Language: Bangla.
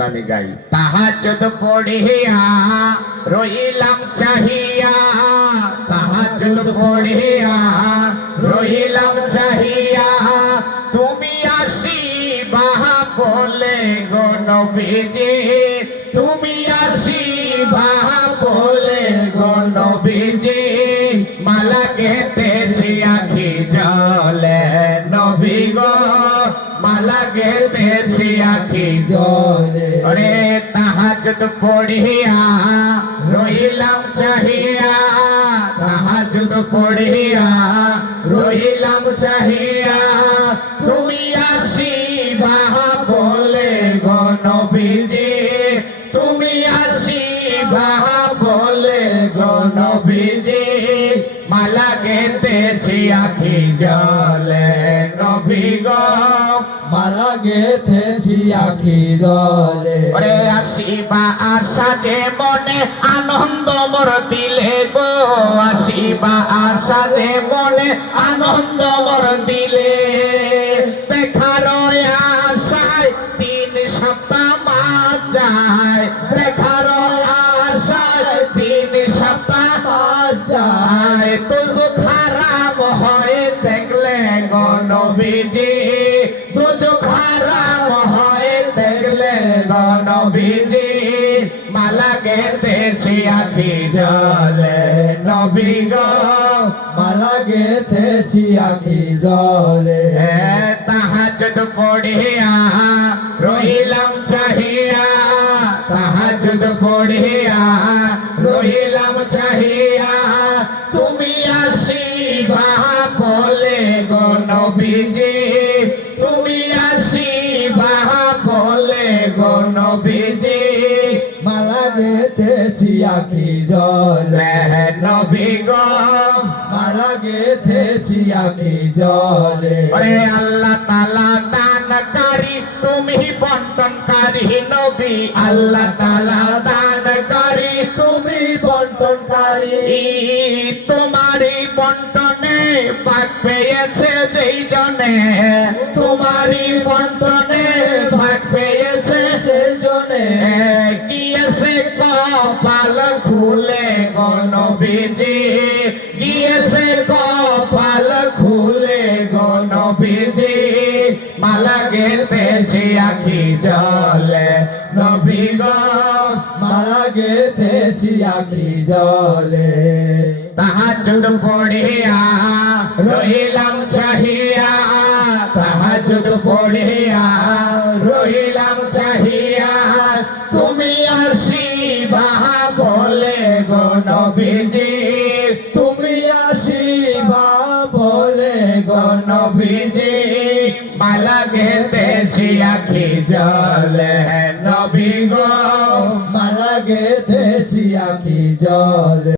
আমি গাই তাহাজ্জুদ পড়িয়া রইলাম চাহিয়া, তাহাজ্জুদ পড়িয়া রইলাম চাহিয়া, তুমি আসিবা বলে গো নবীজি, তুমি আসিবা বলে গো নবীজি, মালা গেঁথেছি আখি জলে নবী গো, মালা গেঁথেছি আখি জলে। ওরে তাহাজ্জুদ পড়িয়া রইলাম চাহিয়া, তাহাজ্জুদ পড়িয়া রইলাম চাহিয়া, তুমি আসিবা বলে গো নবীজি, তুমি আসিবা বলে গো নবীজি, মালা গেঁথেছি আখি জলে নবী গো, মালা গেঁথেছি আখি জলে। ওরে আসিবা আশা যে মনে আনন্দ মোর দিলে গো, আসিবা আশা যে মনে আনন্দ মোর দিলে, দেখার আশায় 3 সপ্তাহ মাস যায়, দেখার আশায় 3 সপ্তাহ মাস যায়, তুজো খারাপ হয় দেখলে গো নবীজি, তুজো খারাপ হয় দেখলে গো নবীজি, মালা গেঁথেছি আখি জলে নবী গো, মালা গেঁথেছি আখি জলে। তাহাজ্জুদ পড়িয়া রইলাম চাহিয়া, তাহাজ্জুদ পড়িয়া রইলাম চাহিয়া, তুমি আসিবা বলে গো নবীজি, তুমি আসিবা বলে গো নবীজি, মালা গেঁথেছি আখি জলে নবী গো, মালা গেঁথেছি আখি জলে। ওরে আল্লাহ তাআলা দানকারী তুমি বন্টনকারী নবী, আল্লাহ তাআলা দানকারী তুমি বন্টনকারী, তোমারই বন্টনে ভাগ পেয়েছে যেই জনে, তোমারই বন্টনে ভাগ পেয়েছে সেই জনে, গিয়েছে কপাল খুলে গো নবীজি, গিয়েছে কপাল খুলে গো নবীজি, মালা গেঁথেছি আখি জলে নবী গো, মালা গেঁথেছি আখি জলে। তাহাজ্জুদ পড়িয়া রইলাম চাহিয়া, তাহাজ্জুদ পড়িয়া রইলাম চাহিয়া, তুমি আসিবা বলে গো নবীজি, তুমি আসিবা বলে গো নবীজি, মালা গেঁথেছি আখি জলে নবী গো, মালা গেঁথেছি আখি জলে।